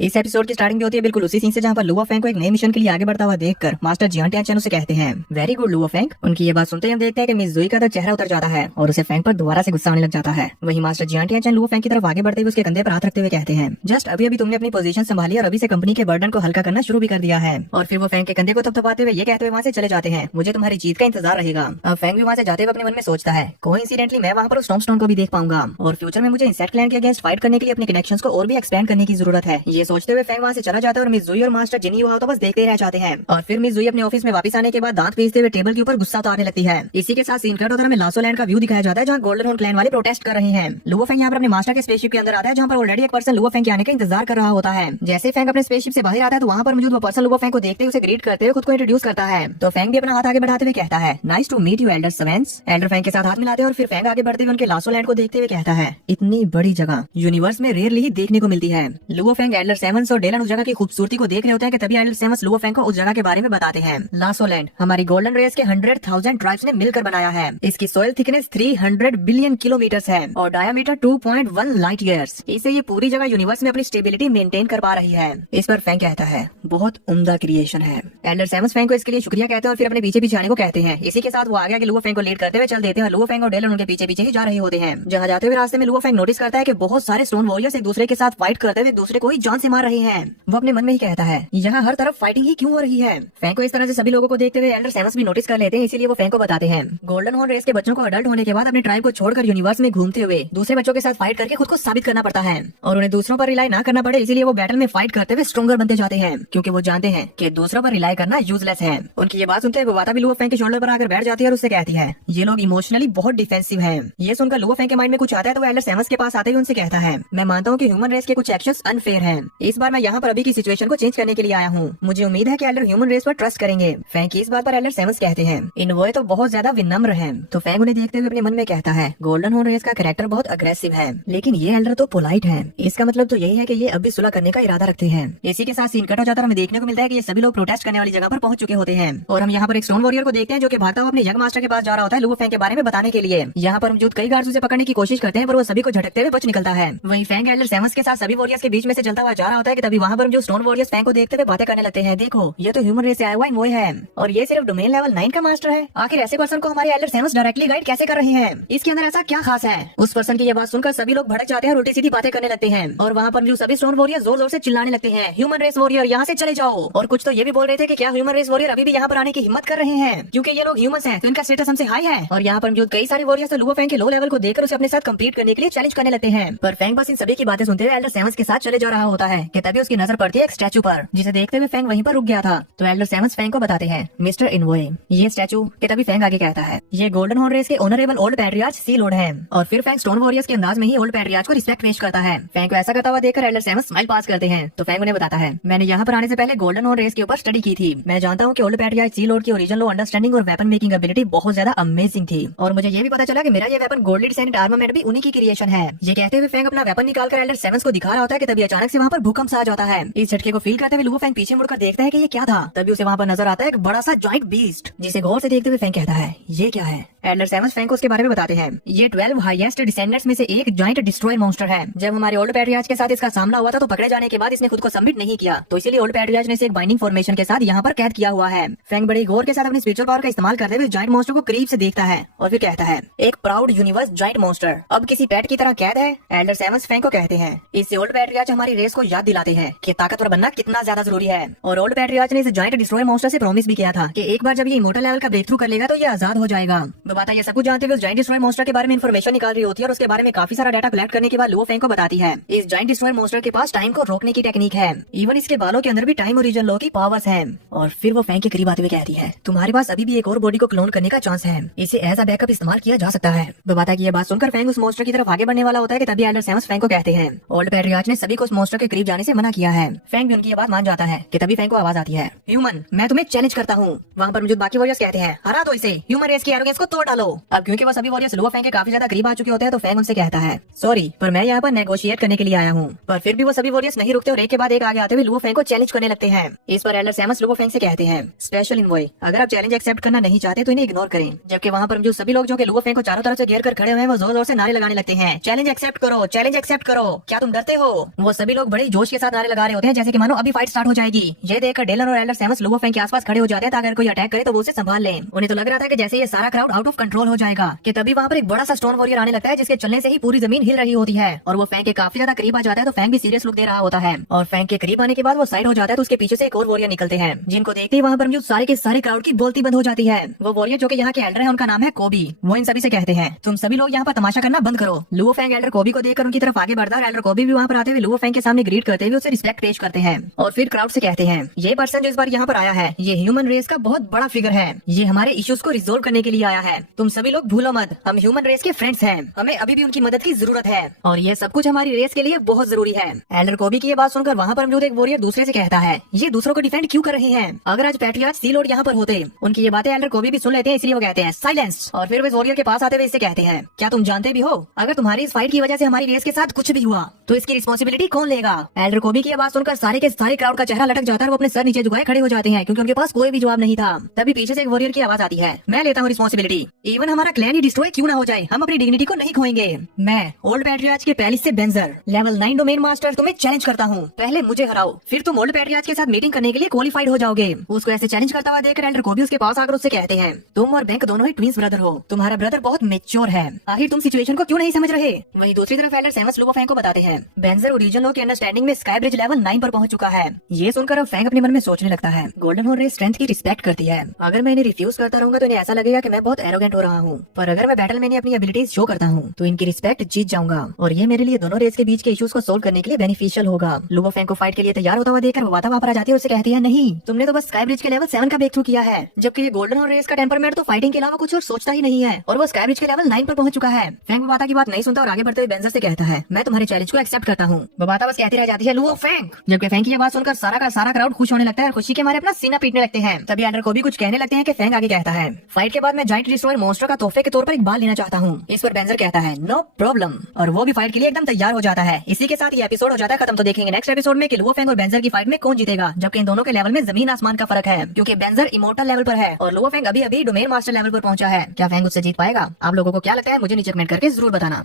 इस एपिसोड की स्टार्टिंग जो होती है बिल्कुल उसी सीन से जहाँ पर लुओ फेंग को एक नए मिशन के लिए आगे बढ़ता हुआ देखकर मास्टर जियान टियान उसे कहते हैं, वेरी गुड लुओ फेंग। उनकी ये बात सुनते ही हम देखते हैं कि मिस जुई का तो चेहरा उतर जाता है और उसे फेंग पर दोबारा से गुस्सा आने लग जाता है। वहीं मास्टर जियान टियान लुओ फेंग की तरफ आगे बढ़ते हुए उसके कंधे पर हाथ रखते हुए कहते हैं, जस्ट अभी अभी तुमने अपनी पोजीशन संभाली और अभी से कंपनी के बर्डन को हल्का करना शुरू भी कर दिया है। और फिर वो फेंग के कंधे को थपथपाते हुए ये कहते हुए वहाँ से चले जाते हैं, मुझे तुम्हारी जीत का इंतजार रहेगा। अब फेंग भी वहाँ से जाते हुए अपने मन में सोचता है, कोइंसिडेंटली मैं वहाँ पर उस टॉमस्टोन को भी देख पाऊंगा और फ्यूचर में मुझे इंसेक्ट क्लैन के अगेंस्ट फाइट करने के लिए अपने कनेक्शंस को और भी एक्सपेंड करने की जरूरत है। ये सोचते हुए फेंग वहाँ से चला जाता है और मिस जुई और मास्टर जिनी वहाँ तो बस देखते रह जाते हैं। और फिर मिस जुई अपने ऑफिस में वापस आने के बाद दांत पीसते हुए टेबल के ऊपर गुस्सा उतारने लगती है। इसी के साथ सीन कट होता है, हमें लासो लैंड का व्यू दिखाया जाता है जहाँ गोल्डन हॉर्न क्लैन वाले प्रोटेस्ट कर रहे हैं। लुओ फेंग यहाँ पर अपने मास्टर के स्पेसशिप के अंदर आता है जहाँ पर ऑलरेडी एक पर्सन लुओ फेंग के आने का इंतजार कर रहा होता है। जैसे फेंग अपने स्पेसशिप से बाहर आता है तो वहाँ पर मौजूद वो पर्सन लुओ फेंग को देखते हुए उसे ग्रीट करते हुए खुद को इंट्रोड्यूस करता है। तो फेंग भी अपना हाथ आगे बढ़ाते हुए कहता है, nice to meet you elder Sevens. Elder Feng के साथ हाथ मिलाते हैं और फिर फेंग आगे बढ़ते हुए उनके लासो लैंड को देखते हुए कहता है, इतनी बड़ी जगह यूनिवर्स में रेयरली ही देखने को मिलती है। लुओ फेंग एल्डर सेवेंस और डेलन उस जगह की खूबसूरती को देख रहे होते हैं कि तभी एल्डर सेवेंस लुओ फेंग को उस जगह के बारे में बताते हैं। लासो लैंड हमारी गोल्डन रेस के 100,000 ट्राइब्स ने मिलकर बनाया है। इसकी सोइल थिकनेस 300 बिलियन किलोमीटर्स है और डायमीटर 2.1 लाइट ईयर्स। इससे ये पूरी जगह यूनिवर्स में अपनी स्टेबिलिटी मेंटेन कर पा रही है। इस पर फेंग कहता है, बहुत उम्दा क्रिएशन है। एल्डर सेवेंस फेंग को इसके लिए शुक्रिया कहते हैं और फिर अपने पीछे पीछे आने को कहते हैं। इसी के साथ वो आगे लुओ फेंग को लीड करते हुए चल देते हैं। लुओ फेंग और डेलन उनके पीछे पीछे ही जा रहे होते हैं। जहाँ जाते हुए रास्ते में लुओ फेंग नोटिस करता है कि बहुत सारे स्टोन वॉरियर्स एक दूसरे के साथ फाइट करते हुए दूसरे को ही जान से मार रहे हैं। वो अपने मन में ही कहता है, यहाँ हर तरफ फाइटिंग ही क्यों हो रही है। फेंग को इस तरह से सभी लोगों को देखते हुए एल्डर सेवेंस भी नोटिस कर लेते हैं, इसीलिए वो फेंग को बताते हैं, गोल्डन हॉर्न रेस के बच्चों को अडल्ट होने के बाद अपने ट्राइब को छोड़कर यूनिवर्स में घूमते हुए दूसरे बच्चों के साथ फाइट करके खुद को साबित करना पड़ता है और उन्हें दूसरों पर रिलाई ना करना पड़े, इसीलिए वो बैटल में फाइट करते हुए स्ट्रॉन्गर बनते जाते हैं क्योंकि वो जानते हैं कि दूसरों पर रिलाई करना यूजलेस है। उनकी ये बात सुनते हुए वाता भी लुओ फेंग के शोल्डर पर आकर बैठ जाती है और उससे कहती है, ये लोग इमोशनली बहुत डिफेंसिव हैं। ये सुनकर लुओ फेंग के माइंड में कुछ आता है तो वो एल्डर सेवेंस के पास आते हुए उनसे कहता है, मैं मानता हूँ कि ह्यूमन रेस के कुछ एक्शंस अनफेयर हैं। इस बार मैं यहाँ पर अभी की सिचुएशन को चेंज करने के लिए आया हूँ। मुझे उम्मीद है कि एल्डर ह्यूमन रेस पर ट्रस्ट करेंगे। फेंग की इस बात पर एल्डर सेवेंस कहते हैं, इन वो तो बहुत ज्यादा विनम्र हैं। तो फेंग उन्हें देखते हुए अपने मन में कहता है, गोल्डन हॉर्न रेस का कैरेक्टर बहुत अग्रेसिव है लेकिन ये एल्डर तो पोलाइट है। इसका मतलब तो यही है कि ये अब भी सुलह करने का इरादा रखते हैं। इसी के साथ सीन कट हो जाता है, हमें देखने को मिलता है कि ये सभी लोग प्रोटेस्ट करने वाली जगह पर पहुंच चुके होते हैं और हम यहाँ पर एक स्टोन वॉरियर को देखते हैं जो कि भागता हुआ अपने यंग मास्टर के पास जा रहा होता है लुओ फेंग के बारे में बताने के लिए। यहाँ पर मौजूद कई गार्ड्स उसे पकड़ने की कोशिश करते हैं पर वो सभी को झटकते हुए बच निकलता है। वहीं फेंग एल्डर सेवेंस के साथ सभी वॉरियर्स के बीच में से चलता हुआ जा रहा होता है कि तभी वहाँ पर जो स्टोन वॉरियर्स फेंग को देखते हुए बातें करने लगते हैं, देखो ये तो ह्यूमन रेस से आया हुआ वो है और ये सिर्फ डोमेन लेवल 9 का मास्टर है। आखिर ऐसे पर्सन को हमारे एल्डर सेवेंस डायरेक्टली गाइड कैसे कर रहे हैं, इसके अंदर ऐसा क्या खास है। उस पर्सन की ये बात सुनकर सभी लोग भड़क जाते हैं और उल्टी सीधी बातें करने लगते हैं और वहाँ पर जो सभी स्टोन वॉरियर जोर जोर से चिल्लाने लगते हैं, ह्यूमन रेस वॉरियर यहाँ से चले जाओ। और कुछ तो ये भी बोल रहे थे कि क्या ह्यूमन रेस वॉरियर अभी भी यहाँ पर आने की हिम्मत कर रहे हैं क्योंकि ये लोग ह्यूमंस हैं तो इनका स्टेटस हमसे हाई है। और यहाँ पर मौजूद कई सारे वॉरियर्स तो लुओ फेंग के लो लेवल को देखकर उसे अपने साथ कंप्लीट करने के लिए चैलेंज करने लगते हैं। पर फेंग बस इन सभी की बातें सुनते हुए एल्डर सेवेंस के साथ चले जा रहा होता है कि तभी उसकी नजर पड़ती है एक स्टैचू पर, जिसे देखते हुए फेंग वहीं पर रुक गया था। तो एल्डर सेवेंस फेंग को बताते हैं, मिस्टर इनवोए ये स्टैचू के तभी फेंग आगे कहता है, ये गोल्डन हॉर्न रेस के ऑनरेबल ओल्ड पैट्रियार्च सी लॉर्ड है। और फिर फेंग स्टोन वॉरियर्स के अंदाज में ही ओल्ड पैट्रियार्च को रिस्पेक्ट पेश करता है। फेंग को ऐसा करता हुआ देखकर एल्डर सेवेंस स्माइल पास करते हैं। तो फेंग उन्हें बताता है, मैंने यहाँ पर आने से पहले गोल्डन हॉर्न रेस के ऊपर स्टडी की थी। मैं जानता हूँ कि ओल्ड पैट्रियार्च सी लॉर्ड की ओरिजिनल लो अंडरस्टैंडिंग और वेपन मेकिंग एबिलिटी बहुत ज्यादा अमेजिंग थी और मुझे ये भी पता चला कि मेरा ये वेपन गोल्डली डिजाइन्ड आर्मामेंट भी उन्हीं की क्रिएशन है। ये कहते हुए फेंग अपना वेपन निकालकर एल्डर सेवेंस को दिखा रहा होता है कि तभी अचानक से वहाँ पर भूकंप सा आ जाता है। इस झटके को फील करते हुए लुओ फेंग पीछे मुड़कर देखता है कि ये क्या था। तभी उसे वहाँ पर नजर आता है एक बड़ा सा जॉइंट बीस्ट, जिसे गौर से देखते हुए फेंग कहता है, ये क्या है। एल्डर सेवेंस फेंग को उसके बारे में बताते हैं, ये 12 हाईएस्ट डिसेंडेंट्स में से एक जॉइंट डिस्ट्रॉयर मॉन्स्टर है। जब हमारे ओल्ड पैट्रियार्च के साथ इसका सामना हुआ था तो पकड़े जाने के बाद इसने खुद को सबमिट नहीं किया, तो इसीलिए ओल्ड पैट्रियार्च ने इसे एक बाइंडिंग फॉर्मेशन के साथ यहाँ पर कैद किया हुआ है। फेंग बड़े गौर के साथ अपनी स्पिरिचुअल पावर का इस्तेमाल करते हुए जॉइंट मॉन्स्टर को करीब से देखता है और फिर कहता है, एक प्राउड यूनिवर्स जॉइंट मॉन्स्टर अब किसी पेट की तरह कैद है। एल्डर सेवेंस फेंग को कहते हैं, इससे ओल्ड पैट्रियार्च हमारी रेस को याद दिलाते हैं कि ताकतवर बनना कितना ज्यादा जरूरी है। और ओल्ड पैट्रियार्च ने इस जॉइंट डिस्ट्रॉयर मॉन्स्टर से प्रॉमिस भी किया था कि एक बार जब ये इमोर्टल लेवल का ब्रेक थ्रू कर लेगा तो ये आजाद हो जाएगा। बताता ये सब कुछ जानते हुए जॉइंट डिस्ट्रॉयर मॉन्स्टर के बारे में इन्फॉर्मेशन निकाल रही होती है और उसके बारे में काफी सारा डाटा कलेक्ट करने के बाद लुओ फेंग को बताती है, इस जॉइंट डिस्ट्रॉयर मॉन्स्टर के पास टाइम को रोकने की टेक्निक है। इवन इसके बालों के अंदर भी टाइम ओरिजिन लॉ की पावर्स है। और फिर वो फेंग के करीब आते हुए कहती है, तुम्हारे पास अभी भी एक और बॉडी को क्लोन करने का चांस है, इसे एज अ बैकअप इस्तेमाल किया जा सकता है। बताता है कि ये बात सुनकर फेंग उस मॉन्स्टर की तरफ आगे बढ़ने वाला होता है कि तभी एल्डर सेवेंस फेंग को कहते हैं, ओल्ड पैट्रियार्च ने सभी को उस मॉन्स्टर के करीब जाने से मना किया है। फेंग भी उनकी ये बात मान जाता है कि तभी फेंग को आवाज आती है, ह्यूमन मैं तुम्हें चैलेंज करता हूँ। वहाँ पर मौजूद बाकी वॉरियर्स कहते हैं, हरा दो इसे, ह्यूमन रेस की एरोगेंस को तोड़ डालो। अब क्योंकि वो सभी वॉरियर्स लुओ फेंग के काफी ज्यादा करीब आ चुके होते हैं तो फेंग उनसे कहता है, सॉरी पर मैं यहाँ पर नेगोशिएट करने के लिए आया हूँ। पर फिर भी वो सभी वॉरियर्स नहीं रुकते और एक के बाद एक आगे आते हुए लुओ फेंग को चैलेंज करने लगते हैं। इस पर एल्डर सेवेंस लुओ फेंग से कहते हैं, स्पेशल इनवॉय अगर आप चैलेंज एक्सेप्ट करना नहीं चाहते तो इन्हें इग्नोर करें। जबकि वहाँ पर जो सभी लोग जो कि लुओ फेंग को चारों तरफ से घेर कर खड़े हुए हैं वो जोर जोर से नारे लगाने लगते हैं, चैलेंज एक्सेप्ट करो, चैलेंज एक्सेप्ट करो, क्या तुम डरते हो। वो सभी लोग बड़े बड़े जोश के साथ नारे लगा रहे होते हैं, जैसे कि मानो अभी फाइट स्टार्ट हो जाएगी। ये देखकर डेलन और एल्डर सेमस लुओ फेंग के आसपास खड़े हो जाते हैं ताकि अगर कोई अटैक करे तो वो उसे संभाल ले। उन्हें तो लग रहा था कि जैसे ये सारा क्राउड आउट ऑफ कंट्रोल हो जाएगा कि तभी वहाँ पर एक बड़ा सा स्टोन वॉरियर आने लगता है, जिसके चलने से ही पूरी जमीन हिल रही होती है और वो फेंग के काफी ज्यादा करीब आ जाता है। तो फेंग भी सीरियस लुक दे रहा होता है और फेंग के करीब आने के बाद वो साइड हो जाता है तो उसके पीछे से एक और वॉरियर निकलते हैं, जिनको देखते ही वहाँ पर मौजूद सारे के सारे क्राउड की बोलती बंद हो जाती है। वो वॉरियर जो कि यहाँ के एल्डर है, उनका नाम है कोबी। वो इन सभी से कहते हैं तुम सभी लोग यहाँ पर तमाशा करना बंद करो। लुओ फेंग एल्डर कोबी को देखकर उनकी तरफ आगे बढ़ता है और एल्डर कोबी भी वहाँ पर आते हुए लुओ फेंग के सामने ग्रीट करते हुए उसे रिस्पेक्ट पेश करते हैं और फिर क्राउड से कहते हैं ये पर्सन जो इस बार यहाँ पर आया है ये ह्यूमन रेस का बहुत बड़ा फिगर है, ये हमारे इश्यूज को रिजोल्व करने के लिए आया है। तुम सभी लोग भूलो मत, हम ह्यूमन रेस के फ्रेंड्स हैं, हमें अभी भी उनकी मदद की जरूरत है और ये सब कुछ हमारी रेस के लिए बहुत जरूरी है। एल्डर कोबी की ये बात सुनकर वहाँ पर मौजूद एक वॉरियर दूसरे से कहता है ये दूसरों को डिफेंड क्यों कर रहे हैं, अगर आज पैट्रियार्च सी लॉर्ड यहाँ पर होते। उनकी ये बातें एल्डर कोबी भी सुन लेते हैं, इसलिए वो कहते हैं साइलेंस। और फिर वे वॉरियर के पास आते हुए इससे कहते हैं क्या तुम जानते भी हो अगर तुम्हारी इस फाइट की वजह से हमारी रेस के साथ कुछ भी हुआ तो इसकी रिस्पॉन्सिबिलिटी कौन लेगा। एल्डर कोबी की बात सुनकर सारे के सारे क्राउड का चेहरा लटक जाता है और वो अपने सर नीचे झुकाए खड़े हो जाते हैं क्योंकि उनके पास कोई भी जवाब नहीं था। तभी पीछे से एक वॉरियर की आवाज आती है मैं लेता हूँ रिस्पॉन्सिबिलिटी, इवन हमारा क्लैन ही डिस्ट्रॉय क्यों ना हो जाए, हम अपनी डिग्निटी को नहीं खोएंगे। मैं ओल्ड पैट्रियार्च के पैलेस से बेंजर लेवल 9 डोमेन मास्टर तुम्हें चैलेंज करता हूँ, पहले मुझे हराओ फिर तुम ओल्ड पैट्रियार्च के साथ मीटिंग करने के लिए क्वालिफाइड हो जाओगे। उसको ऐसे चैलेंज करता हुआ देखकर एल्डर कोबी उसके पास आकर उससे कहते हैं तुम और बैंक दोनों ही ट्विंस ब्रदर हो, तुम्हारा ब्रदर बहुत मेच्योर है, आखिर तुम सिचुएशन को क्यों नहीं समझ रहे। वहीं दूसरी तरफ एल्डर सेमस लुओ फेंग को बताते हैं बेंजर ओरिजिन लॉ की अंडरस्टैंडिंग में स्काई ब्रिज लेवल 9 पर पहुंच चुका है। ये सुनकर अब फेंग अपने मन में सोचने लगता है गोल्डन हॉर्न रेस स्ट्रेंथ की रिस्पेक्ट करती है, अगर मैं इन्हें रिफ्यूज करता रहूंगा तो इन्हें ऐसा लगेगा कि मैं बहुत एरोगेंट हो रहा हूँ, पर अगर मैं बैटल में इन्हें अपनी एबिलिटीज शो करता हूँ तो इनकी रिस्पेक्ट जीत जाऊंगा और ये मेरे लिए दोनों रेस के बीच के इश्यूज को सोल्व करने के लिए बेनिफिशियल होगा। लुओ फेंग को फाइट के लिए तैयार होता हुआ देखकर वाता वहाँ पर आ जाती है और उसे कहती है नहीं तुमने तो बस स्काई ब्रिज के लेवल 7 का ब्रेक थ्रू किया है, जबकि ये गोल्डन हॉर्न रेस का टेम्परमेंट तो फाइटिंग के अलावा कुछ और सोचता ही नहीं है और वो स्काई ब्रिज के लेवल 9 पर पहुंच चुका है। फेंग बबाता की बात नहीं सुनता और आगे बढ़ते हुए बेंजर से कहता है मैं तुम्हारे चैलेंज को एक्सेप्ट करता हूँ। बबाता बस कहती रह जाती है लुओ फेंग, जबकि फेंग की बात सुनकर सारा का सारा क्राउड खुश होने लगता है और खुशी के मारे अपना सीना पीटने लगते हैं। तभी एल्डर को भी कुछ कहने लगते हैं कि फेंग आगे कहता है फाइट के बाद मैं जाइंट डिस्ट्रॉयर मॉन्स्टर का तोहफे के तौर पर एक बाल लेना चाहता हूँ। इस पर बेंजर कहता है नो प्रॉब्लम और वो भी फाइट के लिए एकदम तैयार हो जाता है। इसी के साथ ये एपिसोड हो जाता है खत्म। तो देखेंगे नेक्स्ट एपिसोड में कि लुओ फेंग और बेंजर की फाइट में कौन जीतेगा, जबकि इन दोनों के लेवल में जमीन आसमान का फर्क है क्योंकि बेंजर इमोर्टल लेवल पर है और लुओ फेंग अभी अभी डोमेन मास्टर लेवल पर पहुंचा है। क्या फेंग उससे जीत पाएगा? आप लोगों को क्या लगता है मुझे नीचे कमेंट करके जरूर बताना।